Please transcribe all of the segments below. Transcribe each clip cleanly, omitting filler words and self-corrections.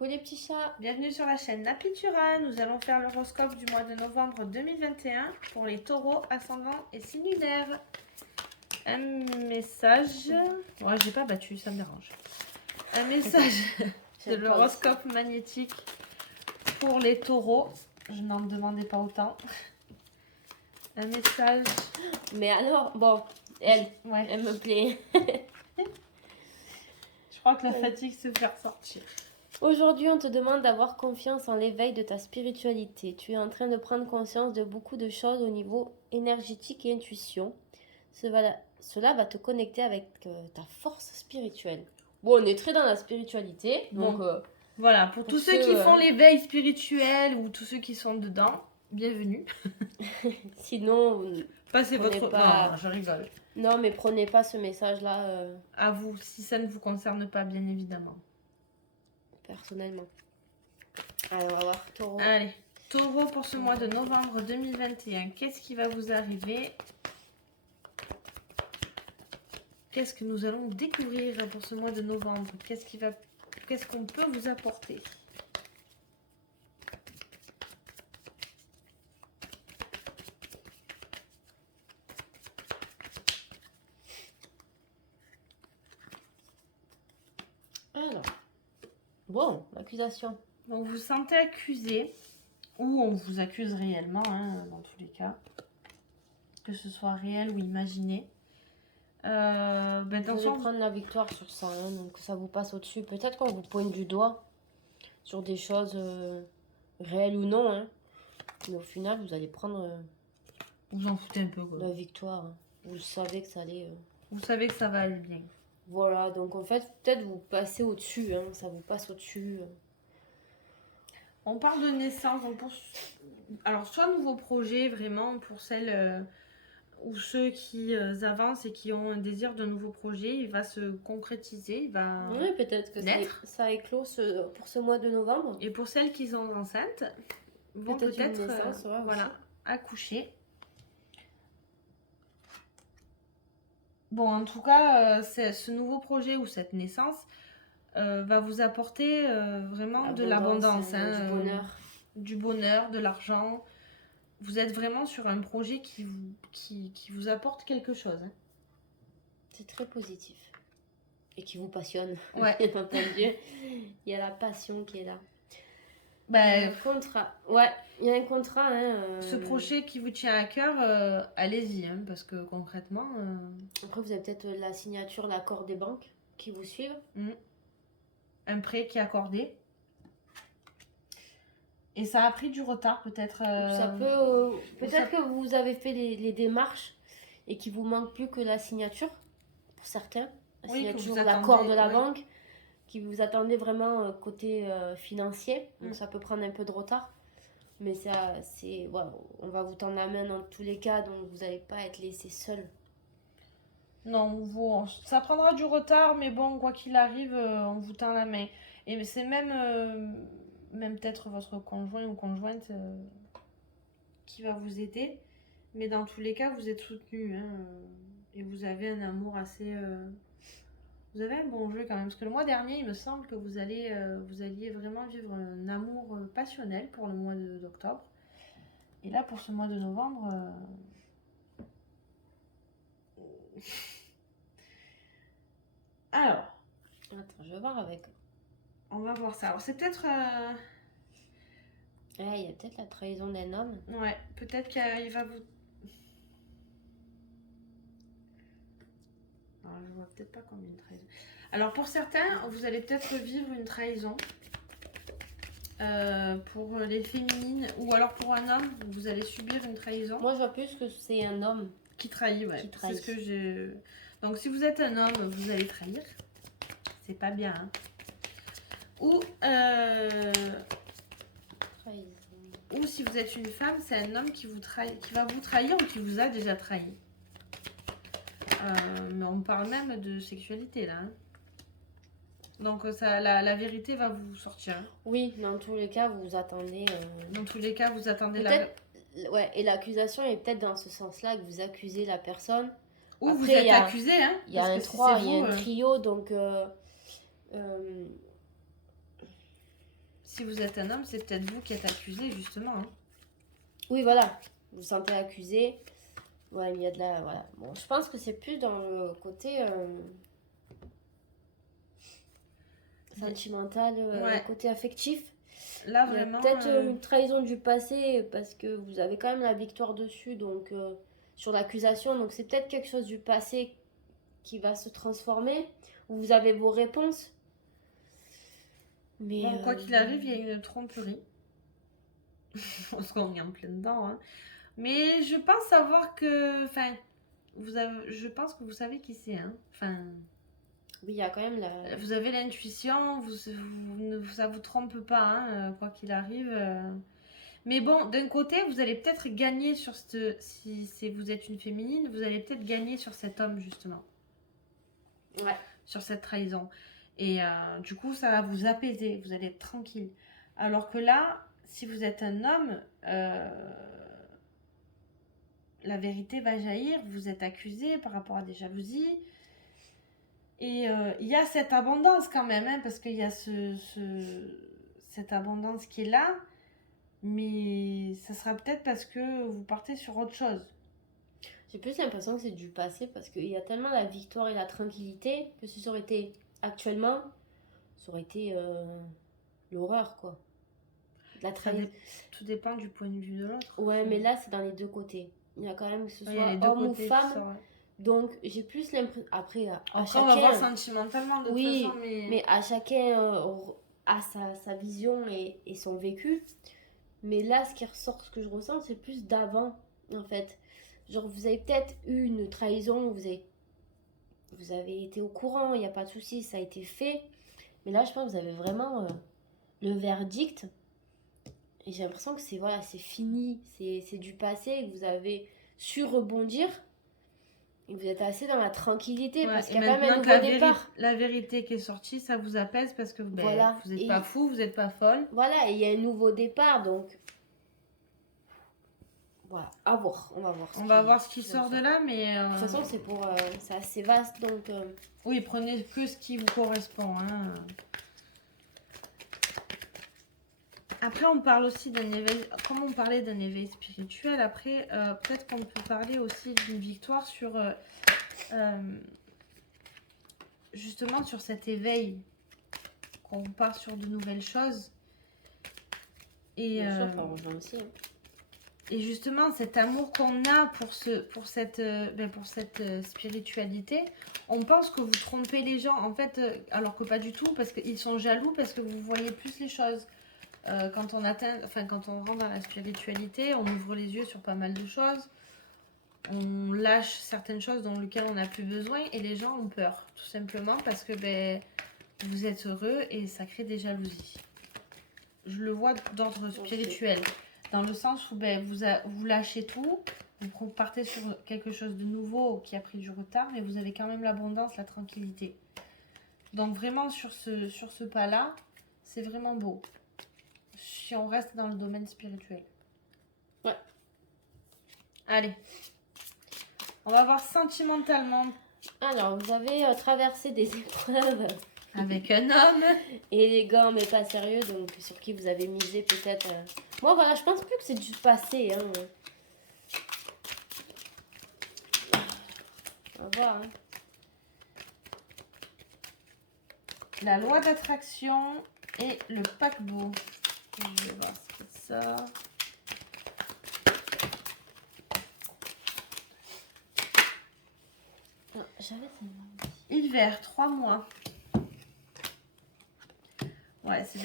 Coucou les petits chats. Bienvenue sur la chaîne Napitura. Nous allons faire l'horoscope du mois de novembre 2021 pour les taureaux, ascendants et signes lunaires. Un message... Ouais, j'ai pas battu, ça me dérange. Un message de l'horoscope magnétique pour les taureaux. Je n'en demandais pas autant. Un message... Mais alors, bon, elle me plaît. Je crois que la fatigue se fait ressortir. Aujourd'hui, on te demande d'avoir confiance en l'éveil de ta spiritualité. Tu es en train de prendre conscience de beaucoup de choses au niveau énergétique et intuition. Cela va te connecter avec ta force spirituelle. Bon, on est très dans la spiritualité, donc... Bon. Voilà, pour tous ceux qui font l'éveil spirituel ou tous ceux qui sont dedans, bienvenue. Sinon, passez votre... pas... Non, je rigole. Non, mais prenez pas ce message-là. À vous, si ça ne vous concerne pas, bien évidemment. Personnellement. Alors, on va voir taureau. Allez, taureau pour ce mois de novembre 2021. Qu'est-ce qui va vous arriver? Qu'est-ce que nous allons découvrir pour ce mois de novembre? Qu'est-ce qu'on peut vous apporter? Alors, bon, l'accusation. Donc vous vous sentez accusé, ou on vous accuse réellement, hein, dans tous les cas, que ce soit réel ou imaginé. Vous allez prendre la victoire sur ça, hein, donc ça vous passe au-dessus. Peut-être qu'on vous pointe du doigt sur des choses réelles ou non, hein, mais au final, vous allez prendre vous en foutez un peu, quoi. la victoire. Hein. Vous savez que ça allait... Vous savez que ça va aller bien. Voilà, donc en fait, peut-être vous passez au-dessus, hein, ça vous passe au-dessus. On parle de naissance, donc alors soit nouveau projet, vraiment, pour celles ou ceux qui avancent et qui ont un désir de nouveau projet, il va se concrétiser, il va oui, peut-être que ça éclot pour ce mois de novembre. Et pour celles qui sont enceintes, vont peut-être voilà, accoucher. Bon, en tout cas, ce nouveau projet ou cette naissance va vous apporter vraiment de l'abondance, hein, du bonheur. Du bonheur, de l'argent. Vous êtes vraiment sur un projet qui vous apporte quelque chose. Hein. C'est très positif. Et qui vous passionne. Ouais. Bien entendu. Il y a la passion qui est là. Ben, contrat. Ouais, il y a un contrat. Hein, Ce projet qui vous tient à cœur, allez-y, hein, parce que concrètement... Après, vous avez peut-être la signature, l'accord des banques qui vous suivent. Un prêt qui est accordé. Et ça a pris du retard, peut-être. Ça peut... peut-être que vous avez fait les démarches et qu'il vous manque plus que la signature, pour certains. La signature, l'accord de la banque, qui vous attendez vraiment côté financier. Donc ça peut prendre un peu de retard. Mais ça, c'est... Voilà, on va vous tendre la main dans tous les cas, donc vous n'allez pas être laissé seul. Non, ça prendra du retard, mais bon, quoi qu'il arrive, on vous tend la main. Et c'est même peut-être votre conjoint ou conjointe qui va vous aider. Mais dans tous les cas, vous êtes soutenu. Hein, et vous avez un amour assez... Vous avez un bon jeu quand même. Parce que le mois dernier, il me semble que vous alliez vraiment vivre un amour passionnel pour le mois d'octobre. Et là, pour ce mois de novembre... Alors, attends, je vais voir avec. On va voir ça. Alors, c'est peut-être. Il y a peut-être la trahison d'un homme. Ouais, peut-être qu'il va vous. Alors, je vois peut-être pas comme une trahison. Alors, pour certains, vous allez peut-être vivre une trahison. Pour les féminines, ou alors pour un homme, vous allez subir une trahison. Moi, je vois plus que c'est un homme qui trahit, ouais. C'est ce que j'ai. Donc, si vous êtes un homme, vous allez trahir. C'est pas bien. Hein. Ou si vous êtes une femme, c'est un homme qui va vous trahir ou qui vous a déjà trahi. Mais on parle même de sexualité là. Hein. Donc la vérité va vous sortir. Hein. Oui, dans tous les cas, vous attendez. Dans tous les cas, vous attendez Ouais, et l'accusation est peut-être dans ce sens-là que vous accusez la personne. Ou après, vous êtes accusé, hein. Il y a un trio, donc. si vous êtes un homme, c'est peut-être vous qui êtes accusé, justement. Hein. Oui, voilà. Vous vous sentez accusé. Ouais, il y a de la... Voilà. Bon, je pense que c'est plus dans le côté sentimental, côté affectif. Là, Il y a vraiment... peut-être une trahison du passé parce que vous avez quand même la victoire dessus, donc sur l'accusation. Donc c'est peut-être quelque chose du passé qui va se transformer. Vous avez vos réponses. Mais Bon, quoi qu'il arrive, il y a une tromperie. Parce qu'on est en plein dedans. Hein. Mais je pense savoir que... Enfin, je pense que vous savez qui c'est. Hein. Enfin... Oui, il y a quand même la... Vous avez l'intuition, ça vous trompe pas, hein, quoi qu'il arrive. Mais bon, d'un côté, vous allez peut-être gagner sur si vous êtes une féminine, vous allez peut-être gagner sur cet homme, justement. Ouais. Sur cette trahison. Et du coup, ça va vous apaiser, vous allez être tranquille. Alors que là, si vous êtes un homme, la vérité va jaillir, vous êtes accusé par rapport à des jalousies. Et il y a cette abondance quand même, hein, parce qu'il y a cette abondance qui est là, mais ça sera peut-être parce que vous partez sur autre chose. J'ai plus l'impression que c'est du passé parce qu'il y a tellement la victoire et la tranquillité que si ça aurait été actuellement, ça aurait été l'horreur, quoi. La trahison. Tout dépend du point de vue de l'autre. Ouais, mais là, c'est dans les deux côtés. Il y a quand même que ce il y a soit les deux homme ou côtés, femme. ça, ouais. Donc, j'ai plus l'impression... Après, à Après, chacun... on va voir sentimentalement de toute Oui, façon, mais à chacun a sa vision et son vécu. Mais là, ce qui ressort, ce que je ressens, c'est plus d'avant, en fait. Genre, vous avez peut-être eu une trahison, vous avez été au courant, il n'y a pas de souci, ça a été fait. Mais là, je pense que vous avez vraiment le verdict. Et j'ai l'impression que c'est voilà, c'est fini, c'est du passé, et que vous avez su rebondir. Et vous êtes assez dans la tranquillité parce qu'il y a quand même un nouveau départ. La vérité qui est sortie, ça vous apaise parce que Voilà. vous n'êtes pas fou, vous n'êtes pas folle. Voilà, et il y a un nouveau départ, donc voilà, à voir. On va voir ce qui sort de là, mais... De toute façon, c'est assez vaste, donc... Oui, prenez que ce qui vous correspond. Hein. Après, on parle aussi d'un éveil... Comme on parlait d'un éveil spirituel, après, peut-être qu'on peut parler aussi d'une victoire sur... justement, sur cet éveil. Qu'on part sur de nouvelles choses. Et, bien sûr, ça rejoint aussi. Hein. Et justement, cet amour qu'on a pour cette spiritualité, on pense que vous trompez les gens, en fait, alors que pas du tout, parce qu'ils sont jaloux, parce que vous voyez plus les choses. Quand on rentre dans la spiritualité, on ouvre les yeux sur pas mal de choses, on lâche certaines choses dans lesquelles on n'a plus besoin, et les gens ont peur, tout simplement, parce que vous êtes heureux et ça crée des jalousies. Je le vois d'ordre spirituel. Okay. Dans le sens où vous lâchez tout, vous partez sur quelque chose de nouveau qui a pris du retard, mais vous avez quand même l'abondance, la tranquillité. Donc vraiment sur ce pas-là, c'est vraiment beau. Si on reste dans le domaine spirituel. Ouais. Allez. On va voir sentimentalement. Alors, vous avez traversé des épreuves. Avec un homme. Élégant mais pas sérieux, donc sur qui vous avez misé peut-être. Moi voilà, je pense plus que c'est du passé. Hein. On va voir. Hein. La loi d'attraction et le paquebot. Je vais voir ce que c'est ça. Hiver, 3 mois. Ouais, c'est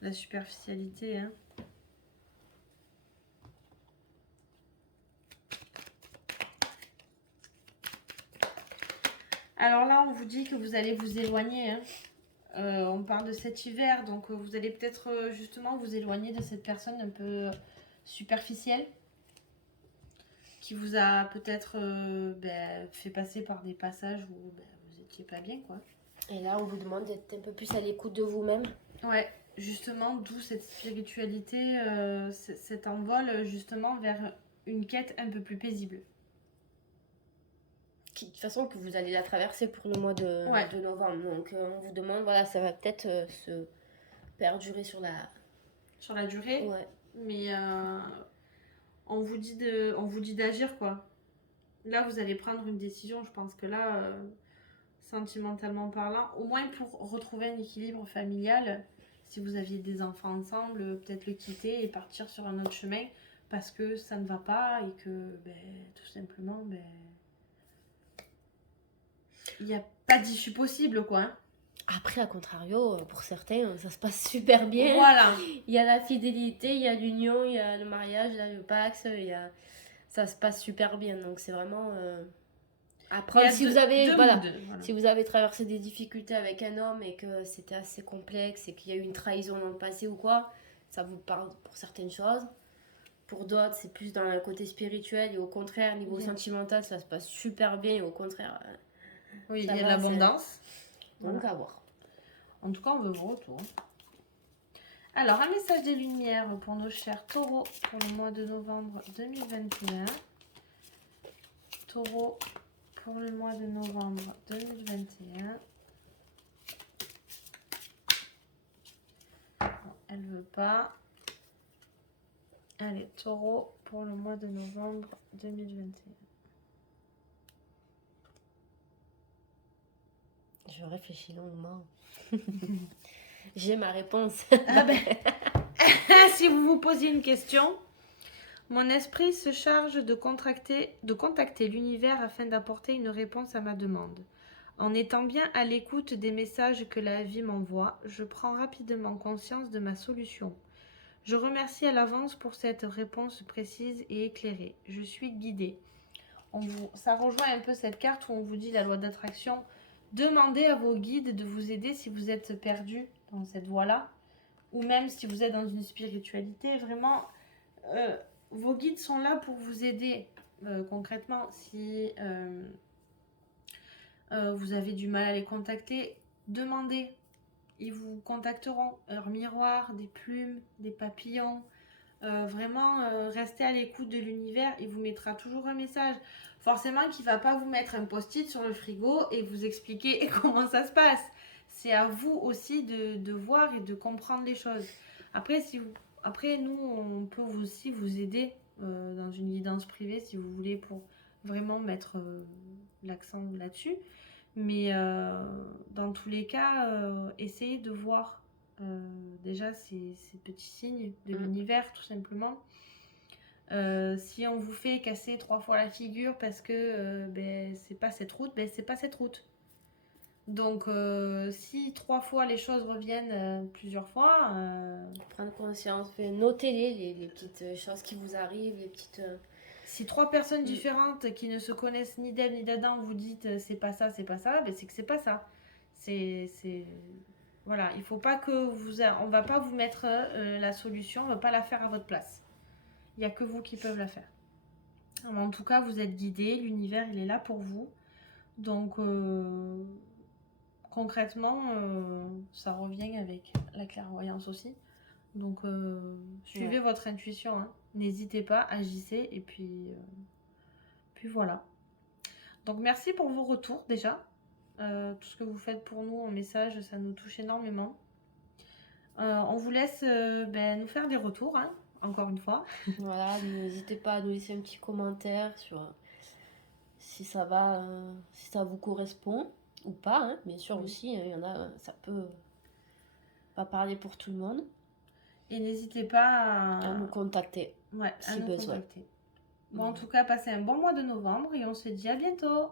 la superficialité. Hein. Alors là, on vous dit que vous allez vous éloigner. Hein. On parle de cet hiver, donc vous allez peut-être justement vous éloigner de cette personne un peu superficielle qui vous a peut-être fait passer par des passages où vous n'étiez pas bien, quoi. Et là, on vous demande d'être un peu plus à l'écoute de vous-même. Ouais, justement, d'où cette spiritualité, cet envol justement vers une quête un peu plus paisible. De toute façon, que vous allez la traverser pour le mois de novembre. Donc, on vous demande, voilà, ça va peut-être perdurer sur la durée. Ouais. Mais on vous dit d'agir, quoi. Là, vous allez prendre une décision. Je pense que là, sentimentalement parlant, au moins pour retrouver un équilibre familial, si vous aviez des enfants ensemble, peut-être le quitter et partir sur un autre chemin parce que ça ne va pas et que, tout simplement, il n'y a pas d'issue possible, quoi. Hein. Après, à contrario, pour certains, ça se passe super bien. Voilà. Il y a la fidélité, il y a l'union, il y a le mariage, il y a le Pax, ça se passe super bien. Donc c'est vraiment... Après, si vous avez si vous avez traversé des difficultés avec un homme et que c'était assez complexe et qu'il y a eu une trahison dans le passé ou quoi, ça vous parle pour certaines choses. Pour d'autres, c'est plus dans le côté spirituel et au contraire, niveau sentimental, ça se passe super bien et au contraire... oui, il y a de l'abondance. Donc à voir. En tout cas, on veut vos retours. Alors, un message des Lumières pour nos chers taureaux pour le mois de novembre 2021. Taureau pour le mois de novembre 2021. Non, elle veut pas. Allez, taureau pour le mois de novembre 2021. Je réfléchis longuement. J'ai ma réponse. Si vous vous posez une question, mon esprit se charge de contacter l'univers afin d'apporter une réponse à ma demande. En étant bien à l'écoute des messages que la vie m'envoie, je prends rapidement conscience de ma solution. Je remercie à l'avance pour cette réponse précise et éclairée. Je suis guidée. Ça rejoint un peu cette carte où on vous dit la loi d'attraction. Demandez à vos guides de vous aider si vous êtes perdu dans cette voie-là, ou même si vous êtes dans une spiritualité. Vraiment, vos guides sont là pour vous aider. Concrètement, si vous avez du mal à les contacter, demandez. Ils vous contacteront. Leur miroir, des plumes, des papillons. Vraiment, restez à l'écoute de l'univers. Il vous mettra toujours un message. Forcément qu'il ne va pas vous mettre un post-it sur le frigo et vous expliquer comment ça se passe. C'est à vous aussi de voir et de comprendre les choses. Après, nous, on peut aussi vous aider dans une guidance privée si vous voulez pour vraiment mettre l'accent là-dessus. Mais dans tous les cas, essayez de voir déjà ces petits signes de l'univers, tout simplement. Si on vous fait casser 3 fois la figure parce que c'est pas cette route, c'est pas cette route. Donc si 3 fois les choses reviennent plusieurs fois... Prendre conscience, notez les petites choses qui vous arrivent, les petites... Si 3 personnes différentes qui ne se connaissent ni d'Ève ni d'Adam vous dites c'est pas ça, c'est que c'est pas ça. Voilà, il faut pas que on va pas vous mettre la solution, on va pas la faire à votre place. Il n'y a que vous qui peuvent la faire. Alors, en tout cas, vous êtes guidés, l'univers il est là pour vous. Donc concrètement, ça revient avec la clairvoyance aussi. Donc suivez votre intuition, hein. N'hésitez pas, agissez et puis voilà. Donc merci pour vos retours déjà. Tout ce que vous faites pour nous en message, ça nous touche énormément. On vous laisse nous faire des retours, hein, encore une fois. Voilà, n'hésitez pas à nous laisser un petit commentaire sur si ça va, si ça vous correspond ou pas, hein. Bien sûr aussi, il y en a, ça peut pas parler pour tout le monde. Et n'hésitez pas à nous contacter. Ouais, si besoin. Contacter. Bon, en tout cas, passez un bon mois de novembre et on se dit à bientôt.